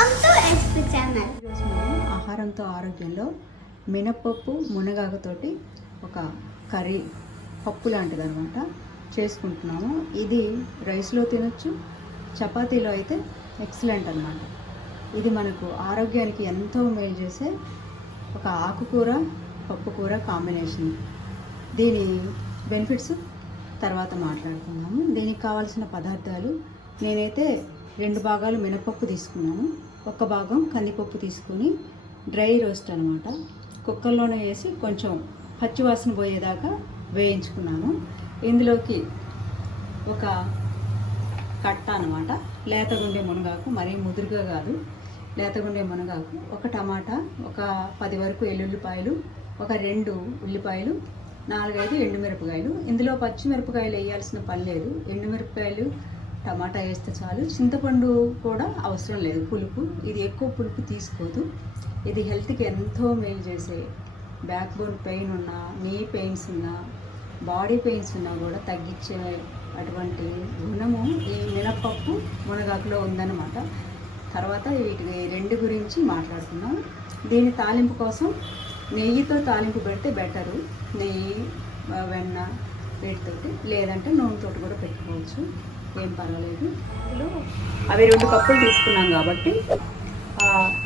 Welcome to SP channel. ఈరోజు మనం ఆహారంతో ఆరోగ్యంలో మినపప్పు మునగాకుతోటి ఒక కర్రీ పప్పు లాంటిది అనమాట చేసుకుంటున్నాము. ఇది రైస్లో తినొచ్చు, చపాతీలో అయితే ఎక్సలెంట్ అనమాట. ఇది మనకు ఆరోగ్యానికి ఎంతో మేలు చేసే ఒక ఆకుకూర పప్పుకూర కాంబినేషన్. దీని బెనిఫిట్స్ తర్వాత మాట్లాడుకుందాము. దీనికి కావాల్సిన పదార్థాలు నేనైతే 2 భాగాలు మినపప్పు తీసుకున్నాను, 1 భాగం కందిపప్పు తీసుకొని డ్రై రోస్ట్ అనమాట కుక్కర్లోనే వేసి కొంచెం పచ్చివాసన పోయేదాకా వేయించుకున్నాను. ఇందులోకి ఒక కట్ట అనమాట లేతగుండే మునగాకు, మరీ ముదురుగా కాదు, లేతగుండే మునగాకు, 1 టమాటా, ఒక 10 వరకు ఎల్లుల్లిపాయలు, ఒక 2 ఉల్లిపాయలు, 4-5 ఎండుమిరపకాయలు. ఇందులో పచ్చిమిరపకాయలు వేయాల్సిన పని లేదు, ఎండుమిరపకాయలు టమాటా వేస్తే చాలు. చింతపండు కూడా అవసరం లేదు, పులుపు ఇది ఎక్కువ పులుపు తీసుకోదు. ఇది హెల్త్కి ఎంతో మేలు చేసే, బ్యాక్ బోన్ పెయిన్ ఉన్నా, నీ పెయిన్స్ ఉన్నా, బాడీ పెయిన్స్ ఉన్నా కూడా తగ్గించే అటువంటి గుణము ఈ మినపప్పు మునగాకులో ఉందన్నమాట. తర్వాత వీటి 2 గురించి మాట్లాడుకున్నాం. దీని తాలింపు కోసం నెయ్యితో తాలింపు పెడితే బెటరు, నెయ్యి వెన్న వీటితోటి, లేదంటే నూనెతో కూడా పెట్టుకోవచ్చు, ఏం పర్వాలేదు. అవి 2 కప్పులు తీసుకున్నాం కాబట్టి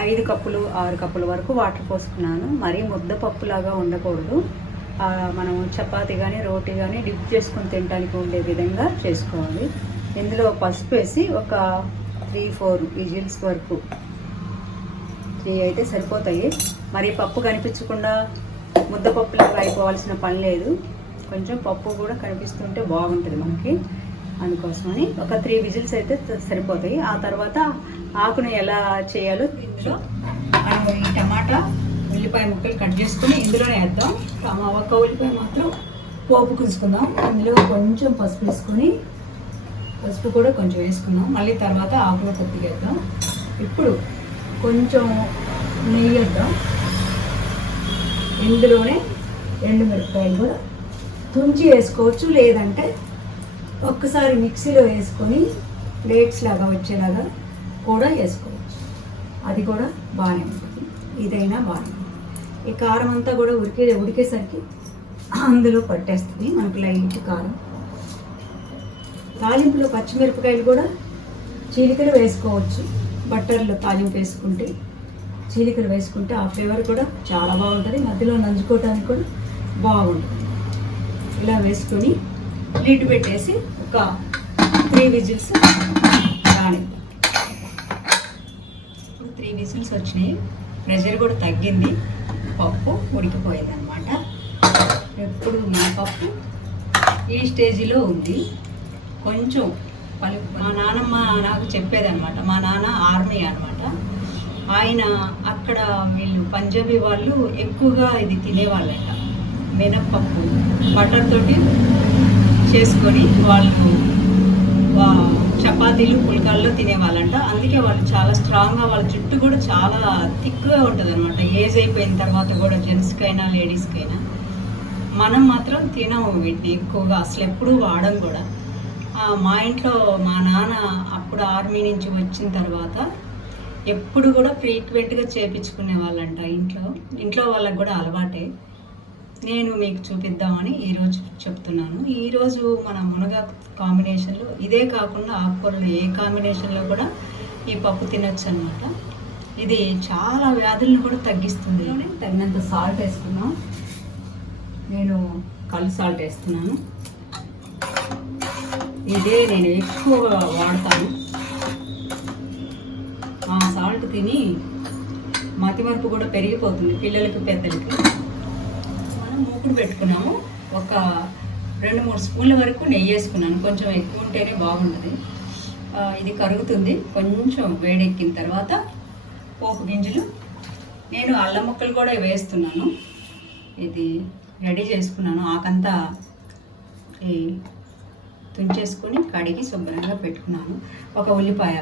5 కప్పులు 6 కప్పుల వరకు వాటర్ పోసుకున్నాను. మరీ ముద్దపప్పులాగా ఉండకూడదు, మనం చపాతీ కానీ రోటీ కానీ డిప్ చేసుకొని తినడానికి ఉండే విధంగా చేసుకోవాలి. ఇందులో పసుపు వేసి ఒక 3-4 విజిల్స్ వరకు, 3 అయితే సరిపోతాయి. మరి పప్పు కనిపించకుండా ముద్దపప్పులాగా అయిపోవాల్సిన పని లేదు, కొంచెం పప్పు కూడా కనిపిస్తుంటే బాగుంటుంది మనకి. అందుకోసమని ఒక 3 విజిల్స్ అయితే సరిపోతాయి. ఆ తర్వాత ఆకును ఎలా చేయాలో ఇందులో మనం ఈ టమాటా ఉల్లిపాయ ముక్కలు కట్ చేసుకుని ఇందులోనే వేద్దాం. 1 ఉల్లిపాయ మాత్రం పోపు కూసుకుందాం. ఇందులో కొంచెం పసుపు వేసుకొని, పసుపు కూడా కొంచెం వేసుకుందాం. మళ్ళీ తర్వాత ఆకులో కొద్దిగా వేద్దాం. ఇప్పుడు కొంచెం నెయ్యి వేద్దాం. ఇందులోనే ఎండుమిరపకాయలు కూడా తుంచి వేసుకోవచ్చు, లేదంటే ఒక్కసారి మిక్సీలో వేసుకొని ప్లేట్స్ లాగా వచ్చేలాగా కూడా వేసుకోవచ్చు, అది కూడా బాగానే ఉంటుంది. ఇదైనా బాగానే ఉంటుంది. ఈ కారం అంతా కూడా ఉడికేసరికి అందులో పట్టేస్తుంది మనకి లైట్ కారం. తాలింపులో పచ్చిమిరపకాయలు కూడా చీలికలు వేసుకోవచ్చు, బట్టర్లో తాలింపు వేసుకుంటే చీలికలు వేసుకుంటే ఆ ఫ్లేవర్ కూడా చాలా బాగుంటుంది, మధ్యలో నంచుకోవడానికి కూడా బాగుంటుంది. ఇలా వేసుకొని లిడ్ పెట్టేసి ఒక 3 విజిల్స్ రాని. 3 విజిల్స్ వచ్చినాయి, ప్రెషర్ కూడా తగ్గింది, పప్పు ఉడికిపోయింది అనమాట. ఎప్పుడు నా పప్పు ఈ స్టేజీలో ఉంది. కొంచెం మా నాన్నమ్మ నాకు చెప్పేదనమాట, మా నాన్న ఆర్మీ అనమాట, ఆయన అక్కడ వీళ్ళు పంజాబీ వాళ్ళు ఎక్కువగా ఇది తినేవాళ్ళంట, మినప్పప్పు బటర్ తోటి చేసుకొని వాళ్ళు చపాతీలు పుల్కాల్లో తినేవాళ్ళంట. అందుకే వాళ్ళు చాలా స్ట్రాంగ్గా, వాళ్ళ జుట్టు కూడా చాలా థిక్గా ఉంటుంది అనమాట, ఏజ్ అయిపోయిన తర్వాత కూడా, జెంట్స్కైనా లేడీస్కైనా. మనం మాత్రం తినము వీటిని ఎక్కువగా, అసలు ఎప్పుడూ వాడం కూడా. మా ఇంట్లో మా నాన్న అప్పుడు ఆర్మీ నుంచి వచ్చిన తర్వాత ఎప్పుడు కూడా ఫ్రీక్వెంట్గా చేయించుకునే వాళ్ళంట ఇంట్లో వాళ్ళకి కూడా అలవాటే. నేను మీకు చూపిద్దామని ఈరోజు చెప్తున్నాను. ఈరోజు మన మునగాకు కాంబినేషన్లో ఇదే కాకుండా ఆకుకూరలు ఏ కాంబినేషన్లో కూడా ఈ పప్పు తినొచ్చు అనమాట. ఇది చాలా వ్యాధులను కూడా తగ్గిస్తుంది. తగినంత సాల్ట్ వేసుకున్నాం. నేను కళ్ళు సాల్ట్ వేస్తున్నాను, ఇదే నేను ఎక్కువగా వాడతాను. ఆ సాల్ట్ తిని మతిమరుపు కూడా పెరిగిపోతుంది పిల్లలకి పెద్దలకి. మనం మూకుడు పెట్టుకున్నాము, ఒక 2-3 స్పూన్ల వరకు నెయ్యి వేసుకున్నాను, కొంచెం ఎక్కువ ఉంటేనే బాగుంటుంది. ఇది కరుగుతుంది. కొంచెం వేడెక్కిన తర్వాత పోపు గింజలు, నేను అల్లం ముక్కలు కూడా వేస్తున్నాను. ఇది రెడీ చేసుకున్నాను, ఆకంతా తుంచేసుకొని కడిగి శుభ్రంగా పెట్టుకున్నాను. 1 ఉల్లిపాయ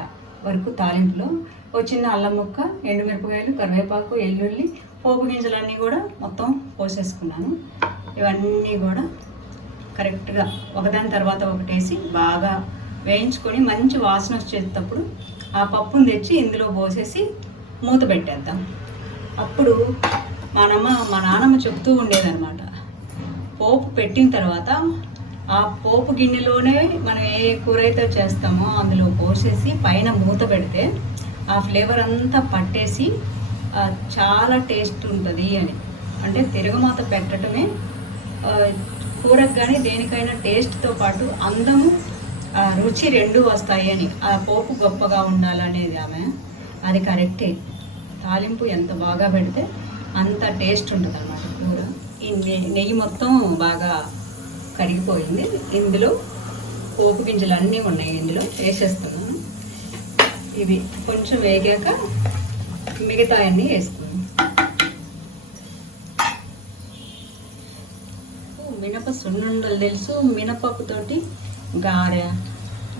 వరకు తాలింపులో, ఒక చిన్న అల్లం ముక్క, ఎండుమిరపకాయలు, కరివేపాకు, ఎల్లుల్లి, పోపు గింజలన్నీ కూడా మొత్తం పోసేసుకున్నాను. ఇవన్నీ కూడా కరెక్ట్గా ఒకదాని తర్వాత ఒకటేసి బాగా వేయించుకొని మంచి వాసన వచ్చేటప్పుడు ఆ పప్పును తెచ్చి ఇందులో పోసేసి మూత పెట్టేద్దాం. అప్పుడు మా నాన్నమ్మ చెప్తూ ఉండేదన్నమాట, పోపు పెట్టిన తర్వాత ఆ పోపు గిన్నెలోనే మనం ఏ కూర అయితే చేస్తామో అందులో పోసేసి పైన మూత పెడితే ఆ ఫ్లేవర్ అంతా పట్టేసి చాలా టేస్ట్ ఉంటుంది అని. అంటే తిరగమాత పెట్టడమే కూరకు కానీ దేనికైనా టేస్ట్తో పాటు అందము రుచి రెండు వస్తాయి అని. ఆ పోపు గొప్పగా ఉండాలనేది ఆమె, అది కరెక్టే. తాలింపు ఎంత బాగా పెడితే అంత టేస్ట్ ఉంటుంది అన్నమాట కూర. ఈ నెయ్యి మొత్తం బాగా కరిగిపోయింది. ఇందులో పోపు గింజలు అన్నీ ఉన్నాయి, ఇందులో వేసేస్తున్నాను. ఇవి కొంచెం వేగాక మిగతా అన్నీ వేసుకున్నాను. మినప సున్నుండలు తెలుసు, మినపప్పుతోటి గారె,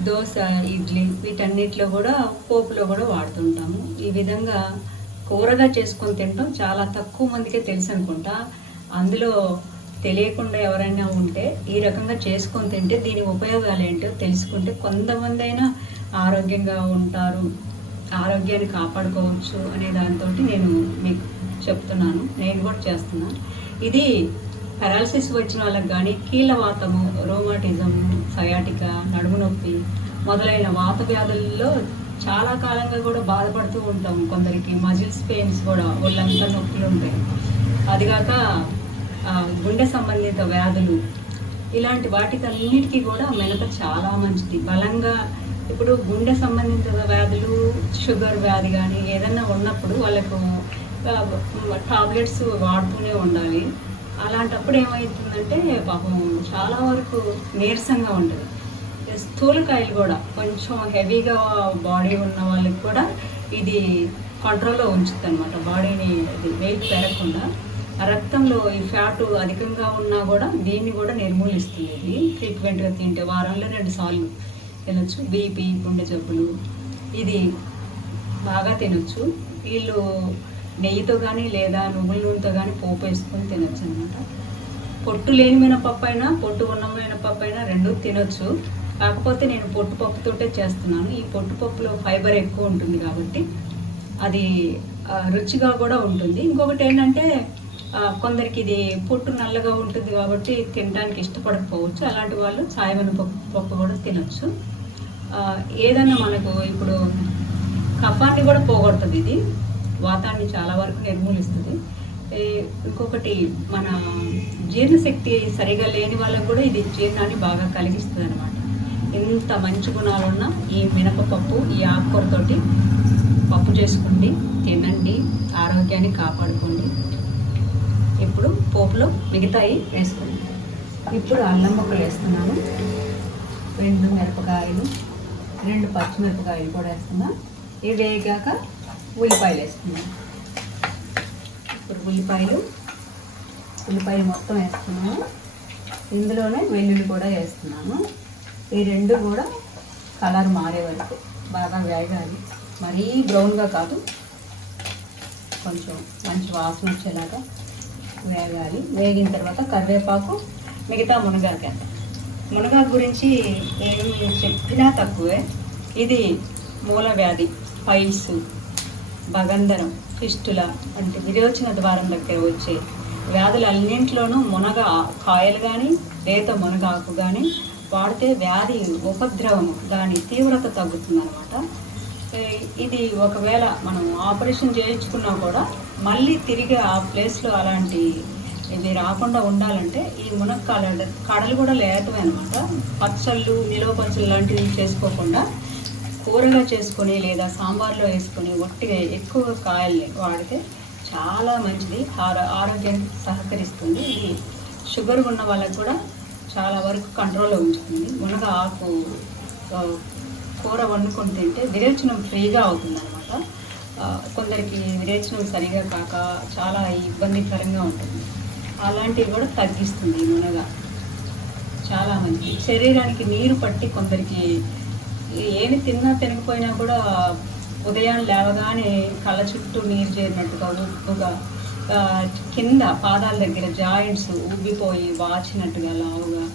దోశ, ఇడ్లీ వీటన్నిటిలో కూడా పోపులో కూడా వాడుతుంటాము. ఈ విధంగా కూరగా చేసుకొని తింటాం చాలా తక్కువ మందికే తెలుసు అనుకుంటా. అందులో తెలియకుండా ఎవరైనా ఉంటే ఈ రకంగా చేసుకొని తింటే దీని ఉపయోగాలు ఏంటో తెలుసుకుంటే కొంతమంది అయినా ఆరోగ్యంగా ఉంటారు, ఆరోగ్యాన్ని కాపాడుకోవచ్చు అనే దాంతో నేను మీకు చెప్తున్నాను. నేను కూడా చేస్తున్నాను. ఇది పారాలసిస్ వచ్చిన వాళ్ళకి కానీ, కీళ్ళవాతము, రోమాటిజం, సయాటికా, నడుము నొప్పి మొదలైన వాత వ్యాధుల్లో చాలా కాలంగా కూడా బాధపడుతూ ఉంటాం. కొందరికి మజిల్స్ పెయిన్స్ కూడా, ఒళ్ళంతా నొప్పులు ఉంటాయి. అదిగాక గుండె సంబంధిత వ్యాధులు, ఇలాంటి వాటికన్నిటికీ కూడా మినప చాలా మంచిది. బలంగా ఇప్పుడు గుండె సంబంధిత వ్యాధులు, షుగర్ వ్యాధి కానీ ఏదన్నా ఉన్నప్పుడు వాళ్ళకు టాబ్లెట్స్ వాడుతూనే ఉండాలి. అలాంటప్పుడు ఏమవుతుందంటే పాపం చాలా వరకు నీరసంగా ఉంటుంది. స్థూలకాయలు కూడా కొంచెం హెవీగా బాడీ ఉన్న వాళ్ళకి కూడా ఇది కంట్రోల్లో ఉంచుతుంది అనమాట. బాడీని ఇది వెయిట్ పెరగకుండా. రక్తంలో ఈ ఫ్యాటు అధికంగా ఉన్నా కూడా దీన్ని కూడా నిర్మూలిస్తుంది. ఇది ఫ్రీక్వెంట్గా తింటే వారంలో 2 సార్లు తినొచ్చు. బీపీ, గుండె జబ్బులు ఇది బాగా తినొచ్చు. వీళ్ళు నెయ్యితో కానీ లేదా నువ్వుల నూనెతో కానీ పోపు వేసుకొని తినొచ్చు అనమాట. పొట్టు లేని మినపప్పు అయినా పొట్టు ఉన్న మినపప్పు అయినా రెండూ తినొచ్చు. కాకపోతే నేను పొట్టు పప్పుతోటే చేస్తున్నాను. ఈ పొట్టు పప్పులో ఫైబర్ ఎక్కువ ఉంటుంది కాబట్టి అది రుచిగా కూడా ఉంటుంది. ఇంకొకటి ఏంటంటే కొందరికి ఇది పొట్టు నల్లగా ఉంటుంది కాబట్టి తినడానికి ఇష్టపడకపోవచ్చు. అలాంటి వాళ్ళు సాయమైన పప్పు కూడా తినొచ్చు. ఏదన్నా మనకు ఇప్పుడు కఫాన్ని కూడా పోగొడుతుంది ఇది, వాతాన్ని చాలా వరకు నిర్మూలిస్తుంది. ఇంకొకటి మన జీర్ణశక్తి సరిగా లేని వాళ్ళకు కూడా ఇది జీర్ణాన్ని బాగా కలిగిస్తుంది అనమాట. ఇంత మంచి గుణాలున్న ఈ మినపపప్పు, ఈ ఆకుకూరతోటి పప్పు చేసుకోండి, తినండి, ఆరోగ్యాన్ని కాపాడుకోండి. ఇప్పుడు పోపులో మిగతాయి వేసుకోండి. ఇప్పుడు అల్లం ముక్కలు వేస్తున్నాను. 2 మిరపకాయలు, 2 పచ్చిమిరపకాయలు కూడా వేస్తున్నా. ఇవి వేగాక ఉల్లిపాయలు వేస్తున్నాను. ఇప్పుడు ఉల్లిపాయలు మొత్తం వేస్తున్నాను. ఇందులోనే వెల్లుల్లి కూడా వేస్తున్నాను. ఈ 2 కూడా కలర్ మారే వరకు బాగా వేగాలి. మరీ బ్రౌన్గా కాదు, కొంచెం మంచి వాసన వచ్చేలాగా వేగాలి. వేగిన తర్వాత కరివేపాకు, మిగతా మునగాకు గురించి ఏమి చెప్పినా తక్కువే. ఇది మూల వ్యాధి, పైల్స్, బగంధరం, ఫిస్టుల అంటే విరోచన ద్వారం దగ్గర వచ్చే వ్యాధులన్నింటిలోనూ మునగ కాయలు కానీ లేత మునగాకు కానీ వాడితే వ్యాధి ఉపద్రవం దాని తీవ్రత తగ్గుతుందన్నమాట. ఇది ఒకవేళ మనం ఆపరేషన్ చేయించుకున్నా కూడా మళ్ళీ తిరిగి ఆ ప్లేస్లో అలాంటి ఇవి రాకుండా ఉండాలంటే ఈ మునక్కాడ కాడలు కూడా లేతమే అనమాట. పచ్చళ్ళు, నిలువ పచ్చళ్ళు లాంటివి చేసుకోకుండా కూరగా చేసుకొని లేదా సాంబార్లో వేసుకొని ఒట్టిగా ఎక్కువ కాయల్ని వాడితే చాలా మంచిది, ఆరోగ్యానికి సహకరిస్తుంది. ఇది షుగర్ ఉన్న వాళ్ళకి కూడా చాలా వరకు కంట్రోల్లో ఉంచుతుంది. మునగ ఆకు కూర వండుకొని తింటే విరేచనం ఫ్రీగా అవుతుంది అనమాట. కొందరికి విరేచనం సరిగా కాక చాలా ఇబ్బందికరంగా ఉంటుంది. అలాంటివి కూడా తగ్గిస్తుంది మునగ. చాలా మంచిది. శరీరానికి నీరు పట్టి కొందరికి ఏమి తిన్నా తినకపోయినా కూడా ఉదయం లేవగానే కళ్ళ చుట్టూ నీరు చేరినట్టుగా ఉప్పుగా, కింద పాదాల దగ్గర జాయింట్స్ ఉబ్బిపోయి వాచినట్టుగా లావుగా,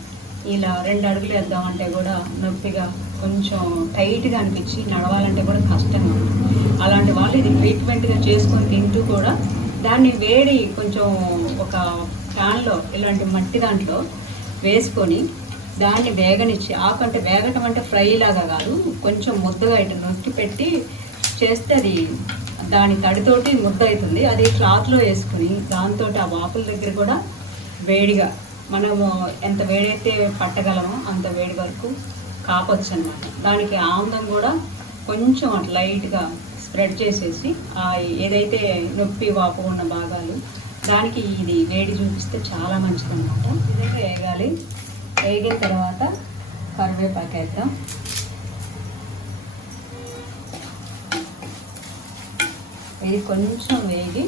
ఇలా 2 అడుగులు వేద్దామంటే కూడా నొప్పిగా కొంచెం టైట్గా అనిపించి నడవాలంటే కూడా కష్టంగా ఉంది. అలాంటి వాళ్ళు ఇది ట్రీట్మెంట్గా చేసుకొని తింటూ కూడా దాన్ని వేడి కొంచెం ఒక ప్యాన్లో ఇలాంటి మట్టి దాంట్లో వేసుకొని దాన్ని వేగనిచ్చి, ఆకంటే వేగటం అంటే ఫ్రై లాగా కాదు, కొంచెం ముద్దగా ఇటు నొక్కి పెట్టి చేస్తే అది దాని తడితోటి ముద్ద అవుతుంది. అది క్లాత్లో వేసుకుని దాంతో ఆ వాపుల దగ్గర కూడా వేడిగా మనము ఎంత వేడైతే పట్టగలమో అంత వేడి వరకు కాపొచ్చు అనమాట. దానికి ఆముదం కూడా కొంచెం అట్లా లైట్గా స్ప్రెడ్ చేసేసి ఏదైతే నొప్పి వాపు ఉన్న భాగాలు దానికి ఇది వేడి చూపిస్తే చాలా మంచిది అనమాట. ఇదే వేగాలి. వేగిన తర్వాత కరివేపాకు వేద్దాం. ఇది కొంచెం వేగి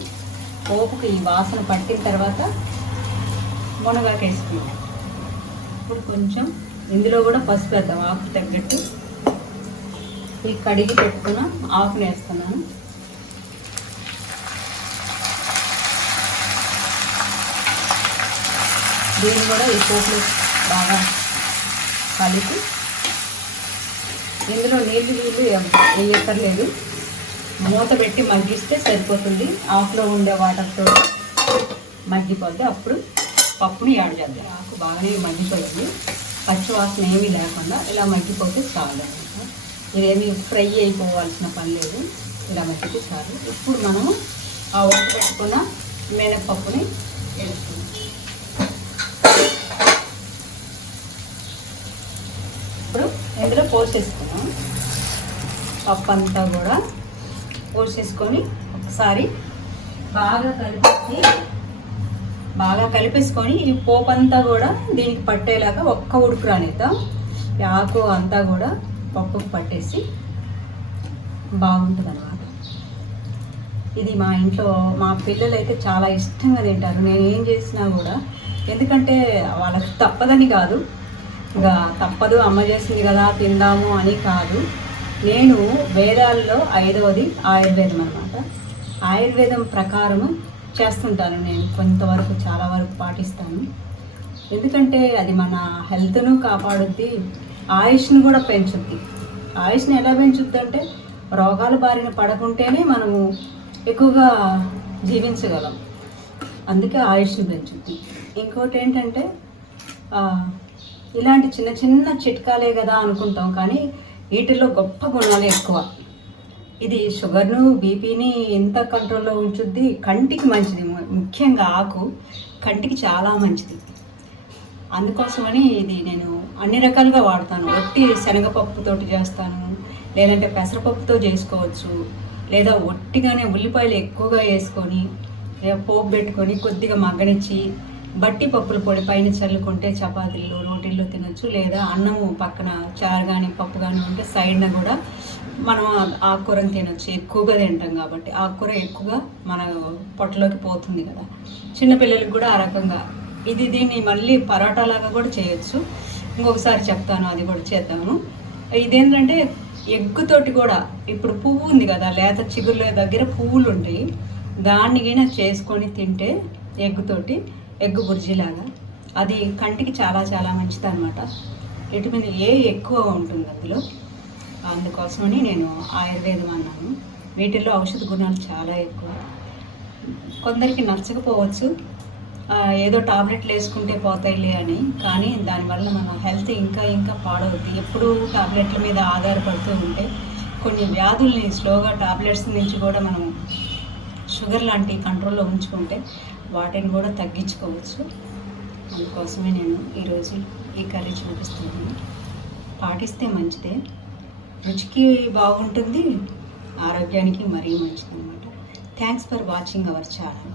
పోపుకి ఈ వాసన పట్టిన తర్వాత మునగాకు వేసుకున్నాం. ఇప్పుడు కొంచెం ఇందులో కూడా పసుపు వేద్దాం, ఆకు తగ్గట్టు. ఈ కడిగి పెట్టుకున్న ఆకులు వేస్తున్నాను. దీన్ని కూడా ఈ పోపులు బాగా కలిపి, ఇందులో నీళ్ళు వేయక్కర్లేదు, మూత పెట్టి మగ్గిస్తే సరిపోతుంది. ఆకులో ఉండే వాటర్తో మగ్గిపోతే అప్పుడు పప్పుని యాడ్ చేద్దాం. ఆకు బాగానే మగ్గిపోయింది, పచ్చివాసన ఏమీ లేకుండా ఇలా మగ్గిపోతే చాలు. ఇదేమీ ఫ్రై అయిపోవాల్సిన పని లేదు, ఇలా మగ్గితే చాలు. ఇప్పుడు మనము ఆ ఉడక పెట్టుకున్న మినపప్పుని వేసుకుందాం. ఇప్పుడు ఇందులో పోసేసుకున్నాం. పప్పు అంతా కూడా పోసేసుకొని ఒకసారి బాగా కలిపేసుకొని ఈ పోపు అంతా కూడా దీనికి పట్టేలాగా ఒక్క ఉడుకు రానిద్దాం. ఆకు అంతా కూడా పప్పుకు పట్టేసి బాగుంటుంది అన్నమాట. ఇది మా ఇంట్లో మా పిల్లలు అయితే చాలా ఇష్టంగా తింటారు. నేను ఏం చేసినా కూడా, ఎందుకంటే వాళ్ళకి తప్పదని కాదు, ఇక తప్పదు అమ్మ చేసింది కదా తిందాము అని కాదు. నేను వేదాల్లో 5వది ఆయుర్వేదం అన్నమాట. ఆయుర్వేదం ప్రకారము చేస్తుంటాను నేను, కొంతవరకు చాలా వరకు పాటిస్తాను. ఎందుకంటే అది మన హెల్త్ను కాపాడుద్ది, ఆయుష్ను కూడా పెంచుద్ది. ఆయుష్ని ఎలా పెంచుద్ది అంటే రోగాల బారిన పడకుంటేనే మనము ఎక్కువగా జీవించగలం, అందుకే ఆయుష్ని పెంచుద్ది. ఇంకోటి ఏంటంటే ఇలాంటి చిన్న చిన్న చిట్కాలే కదా అనుకుంటాం, కానీ వీటిలో గొప్ప గుణాలు ఎక్కువ. ఇది షుగర్ను బీపీని ఎంత కంట్రోల్లో ఉంచుద్ది, కంటికి మంచిది, ముఖ్యంగా ఆకు కంటికి చాలా మంచిది. అందుకోసమని ఇది నేను అన్ని రకాలుగా వాడతాను. ఒట్టి శనగపప్పుతోటి చేస్తాను, లేదంటే పెసరపప్పుతో చేసుకోవచ్చు, లేదా ఒట్టిగానే ఉల్లిపాయలు ఎక్కువగా వేసుకొని పోపు పెట్టుకొని కొద్దిగా మగ్గనిచ్చి బట్టి పప్పుల పొడి పైన చల్లుకుంటే చపాతీల్లో రోటీల్లో తినొచ్చు. లేదా అన్నము పక్కన చారు కానీ పప్పు కానీ ఉంటే సైడ్న కూడా మనం ఆకుకూరని తినొచ్చు. ఎక్కువగా తింటాం కాబట్టి ఆకుకూర ఎక్కువగా మన పొట్టలోకి పోతుంది కదా. చిన్నపిల్లలకి కూడా ఆ రకంగా దీన్ని మళ్ళీ పరోటా లాగా కూడా చేయొచ్చు. ఇంకొకసారి చెప్తాను, అది కూడా చేద్దాము. ఇదేంటంటే ఎగ్గుతోటి కూడా, ఇప్పుడు పువ్వు ఉంది కదా, లేత చిగుర్ల దగ్గర పువ్వులు ఉంటాయి, దాన్ని గిన చేసుకొని తింటే ఎగ్గుతోటి, ఎగ్గు బుర్జీలాగా, అది కంటికి చాలా చాలా మంచిది అనమాట. విటమిన్ ఏ ఎక్కువ ఉంటుంది అందులో. అందుకోసమని నేను ఆయుర్వేదం అన్నాను. వీటిల్లో ఔషధ గుణాలు చాలా ఎక్కువ. కొందరికి నచ్చకపోవచ్చు, ఏదో టాబ్లెట్లు వేసుకుంటే పోతాయిలే అని, కానీ దానివల్ల మన హెల్త్ ఇంకా ఇంకా పాడవుద్ది. ఎప్పుడూ టాబ్లెట్ల మీద ఆధారపడుతూ ఉంటే కొన్ని వ్యాధుల్ని స్లోగా టాబ్లెట్స్ నుంచి కూడా మనం షుగర్ లాంటి కంట్రోల్లో ఉంచుకుంటే వాటిని కూడా తగ్గించుకోవచ్చు. అందుకోసమే నేను ఈరోజు ఈ కర్రీ చూపిస్తున్నాను. పాటిస్తే మంచిదే, రుచికి బాగుంటుంది, ఆరోగ్యానికి మరీ మంచిది అన్నమాట. Thanks for watching our channel.